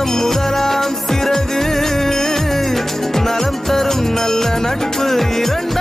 சொந்தம் முதலாம் சிறகு நலம் தரும் நல்ல நட்பு இரண்டு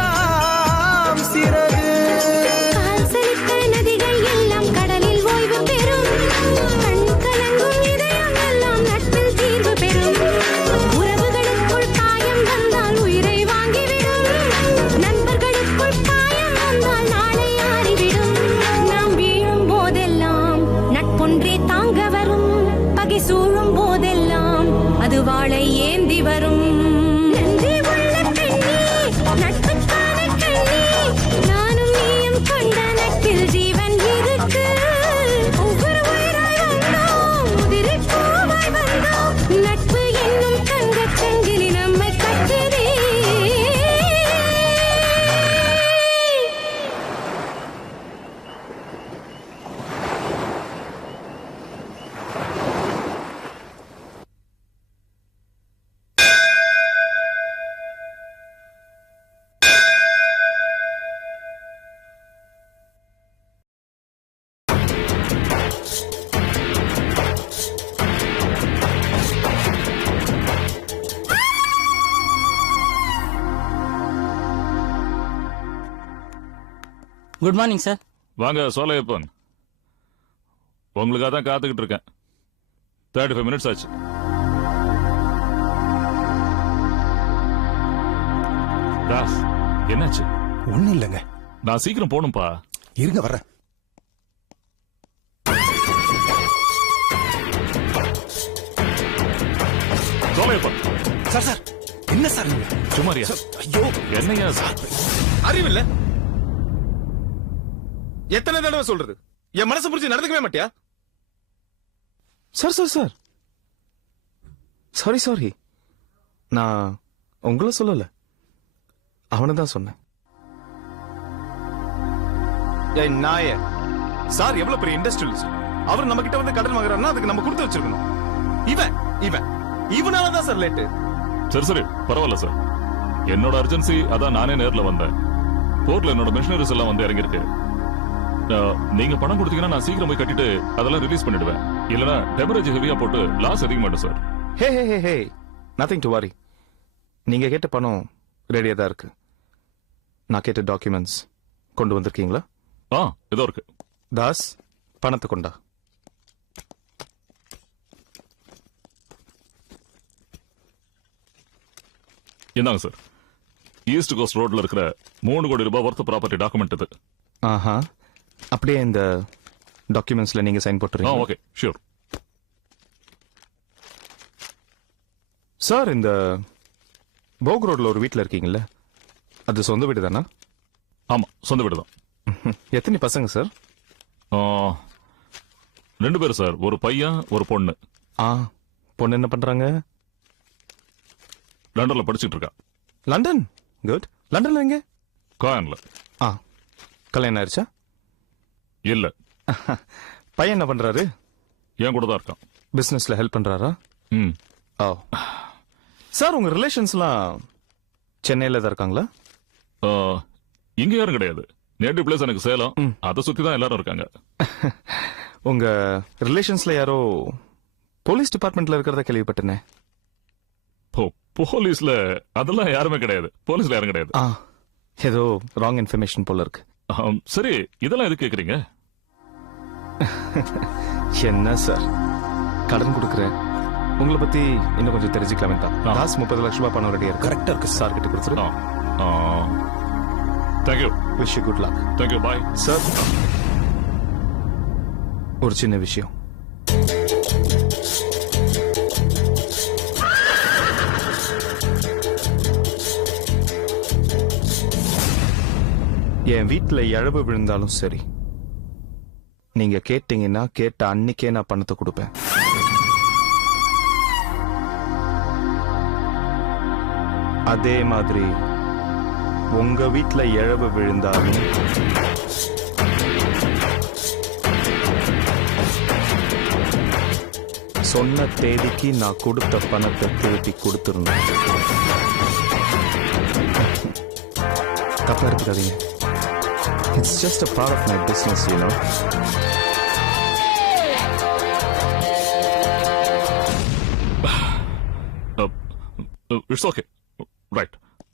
குட் மார்னிங் சார் வாங்க சோலையப்பன் உங்களுக்காக தான் காத்துக்கிட்டு இருக்கேன். தேர்ட்டி ஃபைவ் மினிட்ஸ் ஆச்சு. தாஸ் என்னாச்சு? ஒண்ணும் இல்லைங்க. நான் சீக்கிரம் போகணும்ப்பா இருங்க வர்றேன். சோலையப்பன் சார் சார் என்ன சார் நீங்க? சுமாரியா ஐயோ. என்னையா? சார் அறிவில்ல. எத்தனை தடவை சொல்றது? என் மனசு புரிஞ்சு நடந்துக்கவே மாட்டியா? Sir sir sir. Sorry sorry நான் உங்களை சொல்லல. அவனை தான் சொன்னேன். ஏய் நாய. சார் எவ்வளவு பெரிய இண்டஸ்ட்ரியலிஸ்ட் அவர் நம்ம கிட்ட வந்து கடன் வாங்குறாருன்னா அதுக்கு நம்ம கொடுத்து வச்சிருக்கணும். இவன் இவன். இவனால தான் சார் லேட்டு சரி சரி. பரவாயில்ல சார். என்னோட அர்ஜென்சி அதான் நானே நேர்ல வந்தேன். போர்ட்ல என்னோட மிஷினரிஸ் எல்லாம் வந்து இறங்கியிருக்கு. நீங்க பணம் கொடுத்தீங்கன்னா நான் சீக்கிரம் போய் கட்டிட்டு அதெல்லாம் ரிலீஸ் பண்ணிடுவேன். இல்லனா டெமரேஜ் ஹெவியா போட்டு loss அதிகமாட்டோம் sir hey hey hey hey. Nothing to worry நீங்க கேட்ட பணம் ரெடியா தான் இருக்கு. நான் கேட்ட டாக்குமெண்ட்ஸ் கொண்டு வந்திருக்கீங்களா? ஆ ஏதோ இருக்கு. தாஸ் பணத்தை கொண்டா. இந்தாங்க சார் ஈஸ்ட் கோஸ்ட் ரோட்ல இருக்கிற மூணு கோடி ரூபாய் ஒர்த் ப்ராப்பர்ட்டி டாக்குமெண்ட் இது. ஆஹா. அப்படியே இந்த டாக்குமெண்ட்ஸ்ல நீங்க சைன் போட்டுறீங்க ஓகே ஷூர் சார் இந்த போக் ரோட்ல ஒரு வீட்ல இருக்கீங்கல்ல அது சொந்த வீடு தானா ஆமா சொந்த வீடு தான். எத்தனை பசங்க சார் ரெண்டு பேரும் சார் ஒரு பையன் ஒரு பொண்ணு. ஆ பொண்ணு என்ன பண்றாங்க? லண்டன்ல படிச்சிட்டு இருக்கா. லண்டன்? குட் லண்டன்ல எங்க? காயன்ல ஆ கல்யாணம் ஆயிடுச்சா இல்ல. பையன் என்ன பண்றாரு? என் கூட தான் இருக்கான். பிசினஸ்ல ஹெல்ப் பண்றாரா? ம். ஓ. சார் உங்க ரிலேஷன்ஸ்லாம் சென்னையில தான் இருக்காங்களா? ஆ, இங்க யாரும் கிடையாது. நேட்டிவ் பிளேஸ் எனக்கு சேலம். அதை சுத்தி தான் எல்லாரும் இருக்காங்க. உங்க ரிலேஷன்ஸ்ல யாரோ போலீஸ் டிபார்ட்மெண்ட்ல இருக்கிறத கேள்விப்பட்டனே. போ போலீஸ்ல அதெல்லாம் யாருமே கிடையாது. போலீஸ்ல யாரும் கிடையாது. ஆ ஏதோ ராங் இன்ஃபர்மேஷன் போல இருக்கு. ஆம், சரி இதெல்லாம் எது கேக்குறீங்க? என்ன சார்? கடன் கொடுக்குறேன் உங்களை பத்தி இன்னும் கொஞ்சம் தெரிஞ்சுக்கலாமே தான். ஆ. முப்பது லட்ச ரூபாய் பணம் ரெடியா இருக்கு கரெக்டா இருக்கு சார் கிட்ட கொடுத்துரு. Thank you wish good luck thank you bye sir ஒரு சின்ன விஷயம். என் வீட்டில் இழவு விழுந்தாலும் சரி நீங்க கேட்டீங்கன்னா கேட்ட அன்னைக்கே நான் பணத்தை கொடுப்பேன். அதே மாதிரி உங்க வீட்டுல இழவு விழுந்தாலும் சொன்ன தேதிக்கு நான் கொடுத்த பணத்தை திருப்பி கொடுத்துருந்தேன் தப்பா It's just a part of my business, you know. Uh, uh, it's okay. Right.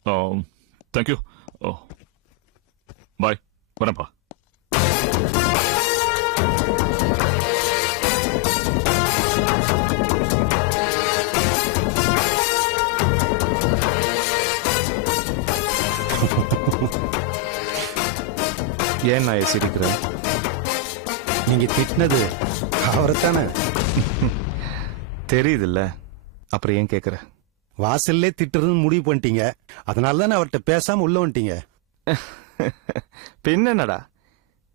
Um, thank you. Oh. Bye. Whatever. ஏன் நான் சிரிக்கிறேன் நீங்க திட்டினது அவரைத்தானே? தெரியுதுல்ல. அப்புறம் ஏன் கேக்குற? வாசல்லே திட்டுறதுன்னு முடிவு பண்ணிட்டீங்க. அதனால தானே அவர்கிட்ட பேசாம உள்ள வந்துட்டீங்க. பின்ன என்னடா?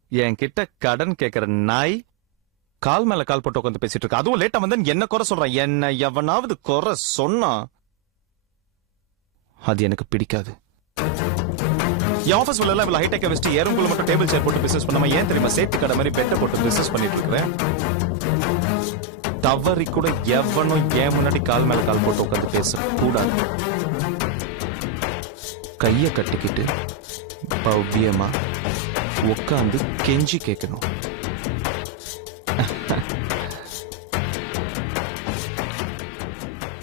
என் கிட்ட கடன் கேக்குற நாய் கால் மேல கால் போட்டு உட்காந்து பேசிட்டு இருக்கு. அதுவும் லேட்டா வந்து என்ன குறை சொல்றான் என்ன எவனாவது குறை சொன்னா அது எனக்கு பிடிக்காது. என் ஆபீஸ் உள்ள இவ்வளவு ஹைடெக் வச்சுட்டு ஏறுங்குள்ள மட்டும் டேபிள் சேர் போட்டு பிசினஸ் பண்ணாம ஏன் தெரியுமா? சேர்த்து கடை மாதிரி பெட்டை போட்டு பிசினஸ் பண்ணிட்டு இருக்கிறேன். தவறி கூட எவனும் ஏன் முன்னாடி கால் மேல கால் போட்டு உட்காந்து பேச கூடாது கைய கட்டிக்கிட்டு பவ்யமா உட்காந்து கெஞ்சி கேட்கணும்.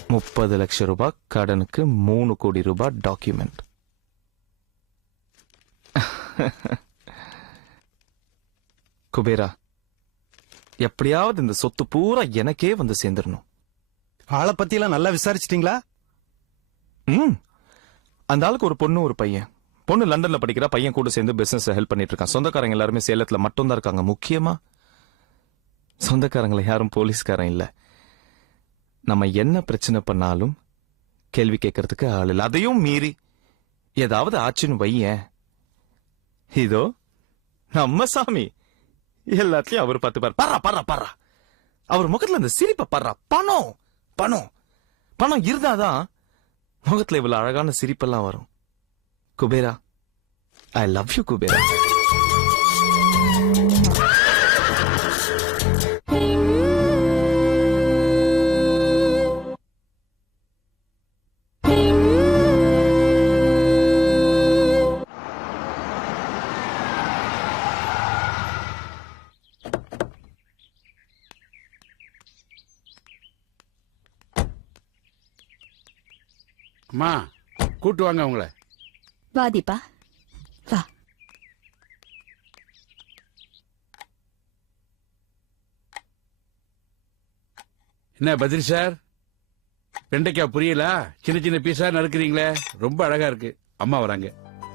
முப்பது லட்சம் ரூபாய் கடனுக்கு மூணு கோடி ரூபாய் டாக்குமெண்ட் குபேரா எப்படியாவது இந்த சொத்து பூரா எனக்கே வந்து சேர்ந்துடணும் ஆளை பத்தி எல்லாம் நல்லா விசாரிச்சிட்டீங்களா? ம். அந்த ஆளுக்கு ஒரு பொண்ணு ஒரு பையன். பொண்ணு லண்டன்ல படிக்கிறா பையன் கூட சேர்ந்து பிசினஸ் ஹெல்ப் பண்ணிட்டு இருக்கான். சொந்தக்காரங்க எல்லாருமே சேலத்துல மட்டும் தான் இருக்காங்க. முக்கியமா சொந்தக்காரங்களை யாரும் போலீஸ்காரன் இல்ல. நம்ம என்ன பிரச்சனை பண்ணாலும் கேள்வி கேட்கறதுக்கு ஆள் இல்ல. அதையும் மீறி ஏதாவது ஆச்சுன்னு வையேன். இதோ நம்ம சாமி. எல்லாத்தையும் அவர் பார்த்து பாரு. பர்றா பர்றா பர்றா. அவர் முகத்துல அந்த சிரிப்பை பர்றா. பணம் பணம். பணம் இருந்தாதான் முகத்துல இவ்வளவு அழகான சிரிப்பெல்லாம் வரும். Kubera I love you Kubera. அம்மா கூட்டு வாங்க அவங்கள. வா தீபா. வா. என்ன பத்ரி சார்? வெண்டைக்காய் புரியல? சின்ன சின்ன பீஸா நறுக்குறீங்களே? ரொம்ப அழகா இருக்கு. அம்மா வராங்க.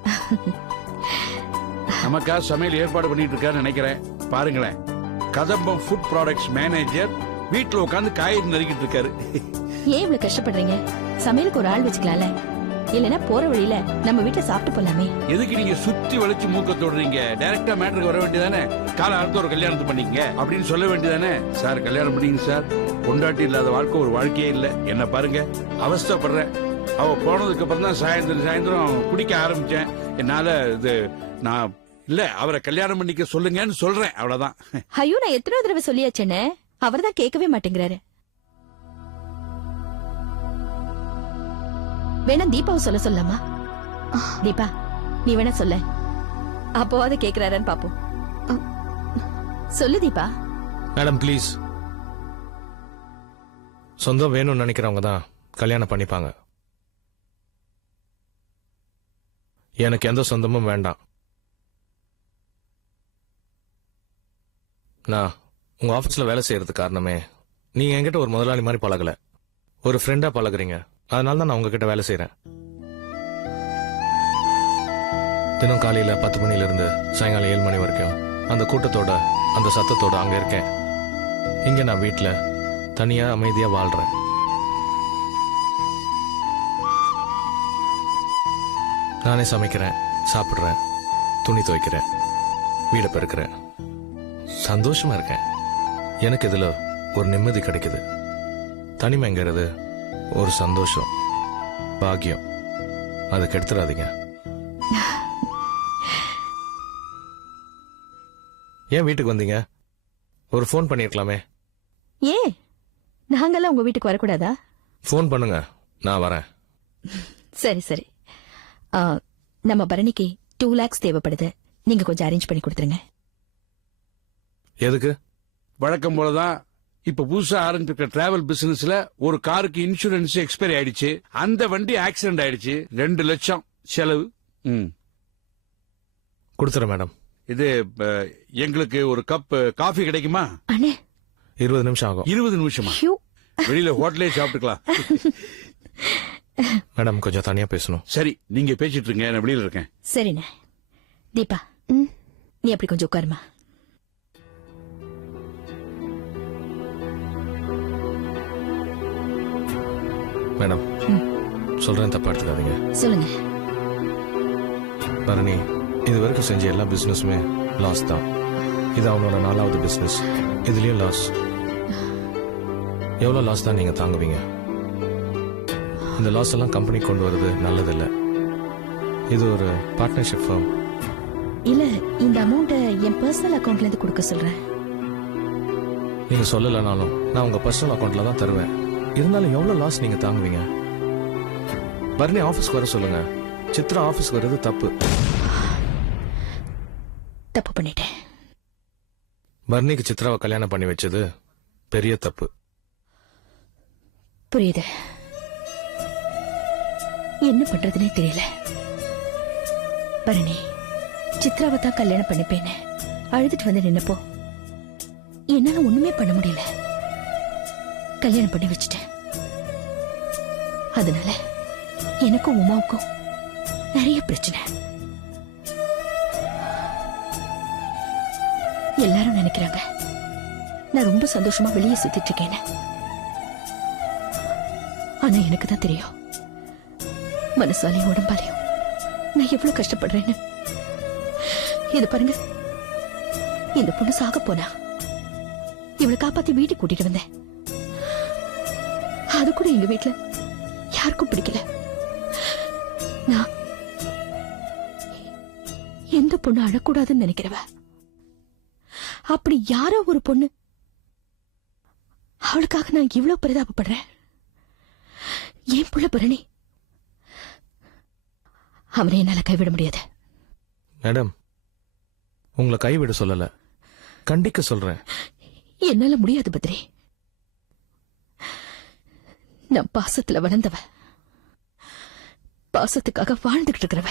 நமக்கா சமையல் ஏற்பாடு பண்ணிட்டு இருக்கான்னு நினைக்கிறேன். பாருங்களேன். கதம்பம் ஃபுட் ப்ராடக்ட்ஸ் மேனேஜர் வீட்டுல உட்காந்து காய்கறி நறுக்கிட்டு இருக்காரு. ஏன் இவ்வளவு கஷ்டப்படுறீங்க? சமையலுக்கு ஒரு ஆள் வச்சுக்கலாம்ல. இல்லனா போற வழியில நம்ம வீட்டுல சாப்பிட்டு போலாமே. எதுக்கு நீங்க சுத்தி வளைச்சு மூக்க தொடுறீங்க? டைரக்டா மேட்டருக்கு வர வேண்டியதானே? கால அடுத்த ஒரு கல்யாணத்தை பண்ணிக்கங்க அப்படின்னு சொல்ல வேண்டியதானே? சார் கல்யாணம் பண்ணிங்க சார். பொண்டாட்டி இல்லாத வாழ்க்கை ஒரு வாழ்க்கையே இல்ல. என்ன பாருங்க அவஸ்தைப்படுறேன். அவ போனதுக்கு அப்புறம் தான் சாயந்தரம் சாயந்தரம் குடிக்க ஆரம்பிச்சேன். என்னால இது நான் இல்ல அவரை கல்யாணம் பண்ணிக்க சொல்லுங்கன்னு சொல்றேன். அவ்வளவுதான். ஐயோ நான் எத்தனை தடவை சொல்லியாச்சேன்னு அவர் தான் கேட்கவே மாட்டேங்கிறாரு. வேணா தீபாவை சொல்ல சொல்லலாமா? தீபா நீ வேணா சொல்ல. அப்போவாது கேக்குறாரான்னு பாப்போம். சொல்லு தீபா. Madam please. சொந்தம் வேணும்னு நினைக்கிறவங்க தான் கல்யாணம் பண்ணிப்பாங்க. எனக்கு எந்த சொந்தமும் வேண்டாம். நான் உங்க ஆபீஸ்ல வேலை செய்யறது காரணமே நீங்க என்கிட்ட ஒரு முதலாளி மாதிரி பழகல. ஒரு ஃப்ரெண்டா பழகுறீங்க. அதனால தான் நான் உங்ககிட்ட வேலை செய்யறேன் தினம் காலையில பத்து மணில இருந்து சாயங்காலம் ஏழு மணி வரைக்கும் அந்த கூட்டத்தோட அந்த சத்தத்தோட அங்க இருக்கேன். இங்க நான் வீட்டில் தனியா அமைதியா வாழ்றேன். நானே சமைக்கிறேன் சாப்பிடுறேன் துணி துவைக்கிறேன் வீடை பெருக்கிறேன். சந்தோஷமா இருக்கேன். எனக்கு இதில் ஒரு நிம்மதி கிடைக்குது. தனிமைங்கிறது ஒரு சந்தோஷம் பாக்கியம். அதை கெடுத்துடாதீங்க ஏன் வீட்டுக்கு வந்தீங்க? ஒரு ஃபோன் பண்ணிருக்கலாமே. ஏன் நாங்கெல்லாம் உங்க வீட்டுக்கு வரக்கூடாதா? ஃபோன் பண்ணுங்க நான் வரேன். சரி சரி. நம்ம பரணிக்கு டூ லேக்ஸ் தேவைப்படுது. நீங்க கொஞ்சம் அரேஞ்ச் பண்ணி கொடுத்துருங்க. எதுக்கு? வழக்கம் போலதான் இப்ப புதுசா ஆரம்பிச்சிருக்க டிராவல் பிசினஸ்ல ஒரு காருக்கு இன்சூரன்ஸ் எக்ஸ்பைரி ஆயிடுச்சு. அந்த வண்டி ஆக்சிடென்ட் ஆயிடுச்சு. ரெண்டு லட்சம் செலவு. ம். கொடுத்துறேன் மேடம் இது அஹ், எங்களுக்கு ஒரு கப் காஃபி கிடைக்குமா? அண்ணே. இருபது நிமிஷம் ஆகும். இருபது நிமிஷமா? ஹியூ. வெளியில ஹோட்டலே சாப்பிட்டுக்கலாம். மேடம் கொஞ்சம் தனியா பேசணும். சரி நீங்க பேசிட்டு இருங்க. நான் வெளியில இருக்கேன். சரிண்ணே. தீபா நீ அப்படி கொஞ்சம் உட்காருமா. மேடம். சொல்றேன் தப்பா எடுத்துக்காதீங்க. சொல்லுங்க. பரணி இது வரைக்கும் செஞ்ச எல்லா பிசினஸுமே லாஸ் தான். இது அவனோட நாலாவது பிசினஸ் இதுலயும் லாஸ் எவ்வளவு லாஸ் தான் நீங்க தாங்குவீங்க? இந்த லாஸ் எல்லாம் கம்பெனி கொண்டு வர்றது நல்லதில்ல. இது ஒரு பார்ட்னர்ஷிப் ஃபார்ம் இல்ல இந்த அமௌண்ட என் பர்சனல் அக்கவுண்ட்ல இருந்து கொடுக்க சொல்றேன். நீங்க சொல்லலைனாலும் நான் உங்க பர்சனல் அக்கௌண்ட்ல தான் தருவேன். இருந்தாலும் எவ்வளவு லாஸ் நீங்க தாங்குவீங்க? பரணி ஆபீஸ்க்கு வர சொல்லுங்க. சித்ரா ஆபீஸ்க்கு வர்றது தப்பு. தப்பு பண்ணிட்டேன். பர்னிக்கு சித்ராவை கல்யாணம் பண்ணி வச்சது பெரிய தப்பு. புரியுது. என்ன பண்றதுனே தெரியல. பரணி சித்ராவை தான் கல்யாணம் பண்ணிப்பேன்னு அழுதுட்டு வந்து நின்னப்போ என்னால ஒண்ணுமே பண்ண முடியல. கல்யாணம் பண்ணி வச்சுட்டேன். அதனால எனக்கும் உமாவுக்கும் நிறைய பிரச்சனை. எல்லாரும் நினைக்கிறாங்க நான் ரொம்ப சந்தோஷமா வெளியே சுத்திட்டு இருக்கேன்னு. ஆனா எனக்கு தான் தெரியும் மனசாலையும் உடம்பாலையும் நான் எவ்வளவு கஷ்டப்படுறேன்னு. இது பாருங்க இந்த பொண்ணு சாக போனா இவளை காப்பாத்தி வீட்டுக்கு கூட்டிட்டு வந்தேன். அது கூட எங்க வீட்ல யாருக்கும் பிடிக்கல. நான் எந்த பொண்ணு அழக்கூடாதுன்னு நினைக்கிறவ? அப்படி யாரோ ஒரு பொண்ணு அவளுக்காக நான் இவ்வளவு பரிதாபப்படுறேன்? ஏன் புள்ள பரணி? அவனை என்னால கைவிட முடியாது. மேடம் உங்களை கைவிட சொல்லல. கண்டிக்க சொல்றேன். என்னால முடியாது பத்ரி. நான் பாசத்துல வளர்ந்தவ பாசத்துக்காக வாழ்ந்துகிட்டு இருக்கிறவ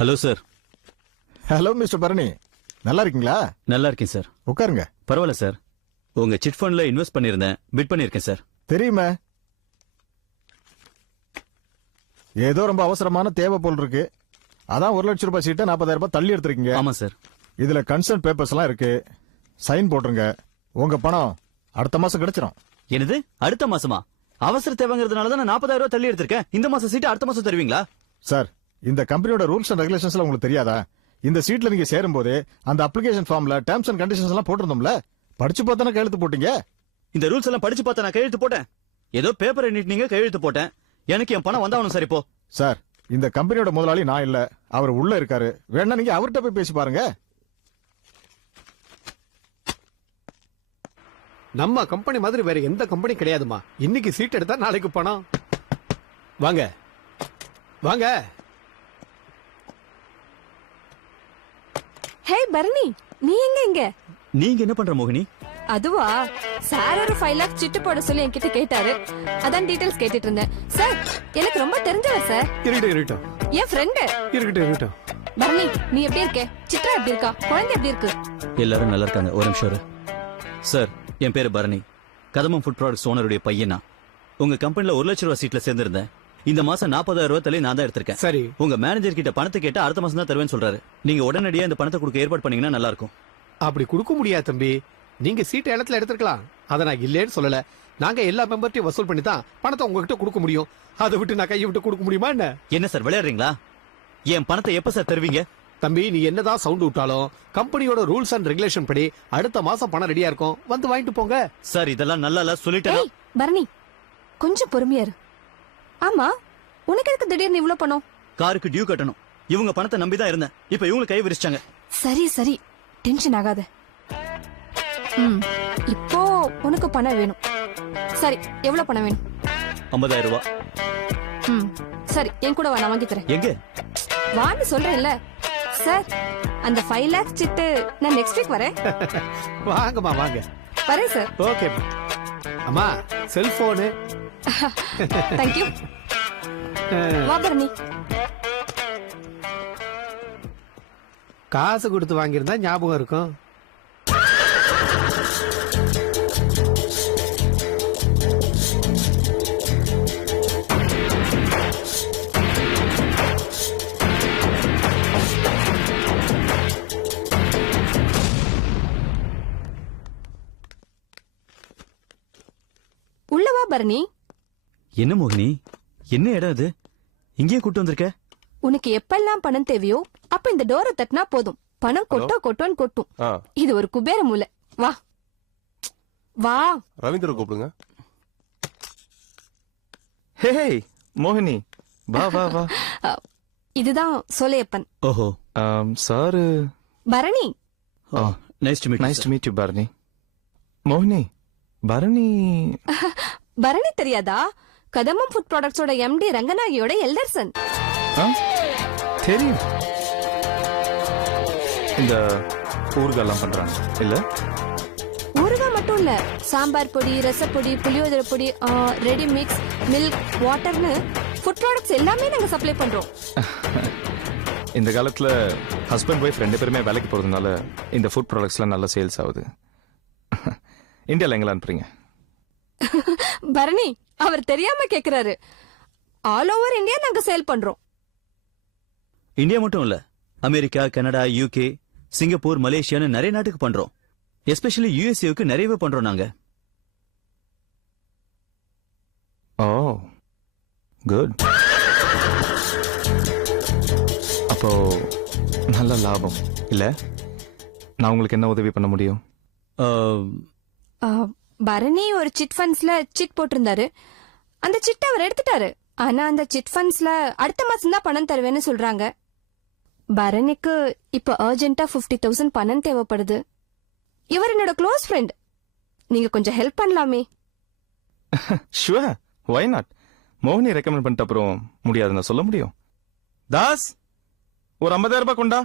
hello sir hello mister Bharani நல்லா இருக்கீங்களா? நல்லா இருக்கேன் சார் உட்காருங்க. பரவாயில்ல சார் உங்க சிட் ஃபண்ட்ல இன்வெஸ்ட் பண்ணியிருந்தேன். பிட் பண்ணியிருக்கேன் சார் தெரியுமே. ஏதோ ரொம்ப அவசரமான தேவை போல் இருக்கு. அதான் ஒரு லட்சம் ரூபாய் சீட்டை நாற்பதாயிரம் ரூபாய் தள்ளி எடுத்திருக்கீங்க. ஆமா சார் இதுல கன்சர்ன் பேப்பர்ஸ் எல்லாம் இருக்கு. சைன் போட்டுருங்க. உங்க பணம் அடுத்த மாசம் கிடைச்சிரும். என்னது? அடுத்த மாசமா? அவசர தேவைங்கிறதுனால தான் நான் நாற்பதாயிரம் ரூபாய் தள்ளி எடுத்திருக்கேன். இந்த மாசம் சீட்டு அடுத்த மாசம் தருவீங்களா? சார் இந்த கம்பெனியோட ரூல்ஸ் அண்ட் ரெகுலேஷன்ஸ்ல உங்களுக்கு தெரியாதா? இந்த சீட்ல நீங்க சேரும் போது அந்த அப்ளிகேஷன் ஃபார்ம்ல டேர்ம்ஸ் அண்ட் கண்டிஷன்ஸ் எல்லாம் போட்டிருந்தோம்ல? படிச்சு பார்த்தானே கையெழுத்து போட்டீங்க? இந்த ரூல்ஸ் எல்லாம் படிச்சு பார்த்தா நான் கையெழுத்து போட்டேன். ஏதோ பேப்பர் எண்ணிட்டு கையெழுத்து போட்டேன். எனக்கு என் பணம் வந்தாகணும் சார் இப்போ சார் இந்த கம்பெனியோட முதலாளி நான் இல்ல. அவர் உள்ள இருக்காரு. வேணா நீங்க அவர்கிட்ட போய் பேசி பாருங்க. நம்ம கம்பெனி மாதிரி வேற எந்த கம்பெனி கிடையாதுமா இன்னைக்கு சீட் எடுத்தா நாளைக்கு பணம். வாங்க. வாங்க. ஹே பரணி நீ எங்க இங்க? நீங்க என்ன பண்ற மோகினி? அதுவா? சார் ஒரு ஃபைவ் லேக் சிட்டு போட சொல்லி என்கிட்ட கேட்டாரு. அதான் டீடைல்ஸ் கேட்டுட்டு இருந்தேன். சார் எனக்கு ரொம்ப தெரிஞ்சவர் சார். இருக்கட்டும் இருக்கட்டும் என் ஃப்ரெண்டு இருக்கட்டும் இருக்கட்டும் பரணி நீ எப்படி இருக்க? சித்ரா எப்படி இருக்கா? குழந்தை எப்படி இருக்கு? எல்லாரும் நல்லா இருக்காங்க. ஒரு நிமிஷம். சார் என் பேரு பரணி. கதமம் ஃபுட் ப்ராடக்ட்ஸ் ஓனருடைய பையனா? உங்க கம்பெனில ஒரு லட்ச ரூபாய் சீட்ல சேர்ந்திருந்தேன். இந்த மாசம் நாற்பதாயிரம் ரூபாய் தள்ளி நான் தான் எடுத்திருக்கேன். சரி. உங்க மேனேஜர் கிட்ட பணத்தை கேட்டு அடுத்த மாசம் தான் தருவேன்னு சொல்றாரு. நீங்க உடனடியா இந்த பணத்தை கொடுக்க ஏற்பாடு பண்ணீங்கன்னா நல்லா இருக்கும். அப்படி கொடுக்க முடியாது தம்பி? நீங்க சீட் இடத்துல எடுத்துக்கலாம் அதை நான் இல்லேன்னு சொல்லல. நாங்க எல்லா மெம்பர்ட்டையும் வசூல் பண்ணி தான் பணத்தை உங்ககிட்ட கொடுக்க முடியும். அதை விட்டு நான் கையை விட்டு கொடுக்க முடியுமா என்ன? என்ன சார் விளையாடுறீங்களா? என் பணத்தை எப்ப சார் தருவீங்க? தம்பி நீ என்னதான் சவுண்ட் விட்டாலும் கம்பெனியோட ரூல்ஸ் அண்ட் ரெகுலேஷன் படி அடுத்த மாசம் பணம் ரெடியா இருக்கும். வந்து வாங்கிட்டு போங்க. சார் இதெல்லாம் நல்லா சொல்லிட்டேன். ஏய் பரணி கொஞ்சம் பொறுமையா இரு. ஆமா உனக்கு எதுக்கு திடீர்னு இவ்ளோ பணம்? காருக்கு டியூ கட்டணும். இவங்க பணத்தை நம்பி தான் இருந்தேன். இப்ப இவங்க கை விரிச்சிட்டாங்க. சரி சரி. டென்ஷன் ஆகாத. ம் இப்போ உனக்கு பணம் வேணும். சரி எவ்வளவு பணம் வேணும்? ஐம்பதாயிரம் ரூபாய் ம் சரி என் கூட வா நான் வாங்கி தரேன் எங்க? வான்னு சொல்றேன்ல. சார் அந்த ஃபைவ் லேக்ஸ் சிட்டு நான் நெக்ஸ்ட் வீக் வரேன். வாங்கம்மா வாங்க. வரேன் சார். ஓகே அம்மா. செல்போனு தேங்க்யூ வா பரணி. காசு கொடுத்து வாங்கியிருந்தா ஞாபகம் இருக்கும். உள்ள வா பரணி. என்ன மோகினி? என்ன இடம் இது? இங்கேயே கூட்டு வந்திருக்க? உனக்கு எப்பெல்லாம் பணம் தேவையோ அப்ப இந்த டோரை தட்டினா போதும். பணம் கொட்டோ கொட்டோன்னு கொட்டும். இது ஒரு குபேர மூலை வா. வா. ரவீந்திர கூப்பிடுங்க. ஹே மோகினி. வா வா வா. இதுதான் சோலையப்பன். ஓஹோ. Sir. Bharani. Nice to meet nice to meet you Bharani. மோகினி பரணி. பரணி தெரியாதா? கதமம் ஃபுட் ப்ராடக்ட்ஸோட எம்டி ரங்கநாயகியோட எல்டர்சன்? தெரியும். இந்த ஊர்கெல்லாம் பண்றாங்க. இல்ல? ஊறுகாய் மட்டும் இல்ல. சாம்பார் பொடி ரசப்பொடி புளியோதரை பொடி ரெடி மிக்ஸ் மில்க் வாட்டர்னு ஃபுட் ப்ராடக்ட்ஸ் எல்லாமே நாங்க சப்ளை பண்றோம். இந்த காலத்துல ஹஸ்பண்ட் ஒய்ஃப் ரெண்டு பேருமே வேலைக்கு போறதுனால இந்த ஃபுட் ப்ராடக்ட்ஸ்லாம் நல்ல சேல்ஸ் ஆகுது. இந்தியால எங்கெல்லாம் அனுப்புறீங்க? பரணி அவர் தெரியாம கேக்குறாரு. ஆல் ஓவர் இந்தியா நாங்க சேல் பண்றோம். இந்தியா மட்டும் இல்ல அமெரிக்கா கனடா யூகே சிங்கப்பூர் மலேசியான்னு நிறைய நாட்டுக்கு பண்றோம். எஸ்பெஷலி யூஎஸ்ஏவுக்கு நிறையவே பண்றோம் நாங்க. ஓ குட் அப்போ நல்ல லாபம் இல்ல? நான் உங்களுக்கு என்ன உதவி பண்ண முடியும்? ஆ, பரணி ஒரு சிட் ஃபண்ட்ஸ்ல சிட் போட்டிருந்தாரு. அந்த சிட் அவர் எடுத்துட்டாரு. ஆனா அந்த சிட் ஃபண்ட்ஸ்ல அடுத்த மாசம் தான் பணம் தருவேன்னு சொல்றாங்க. பரணிக்கு இப்ப அர்ஜென்ட்டா ஃபிஃப்டி தௌசண்ட் பணம் தேவைப்படுது. இவர் என்னோட க்ளோஸ் ஃப்ரெண்ட் நீங்க கொஞ்சம் ஹெல்ப் பண்ணலாமே. ஷுவர் ஒய் நாட் மோகினி ரெக்கமெண்ட் பண்ணிட்ட அப்புறம் முடியாது நான் சொல்ல முடியும். தாஸ் ஒரு ஐம்பதாயிரம் ரூபாய் கொண்டா?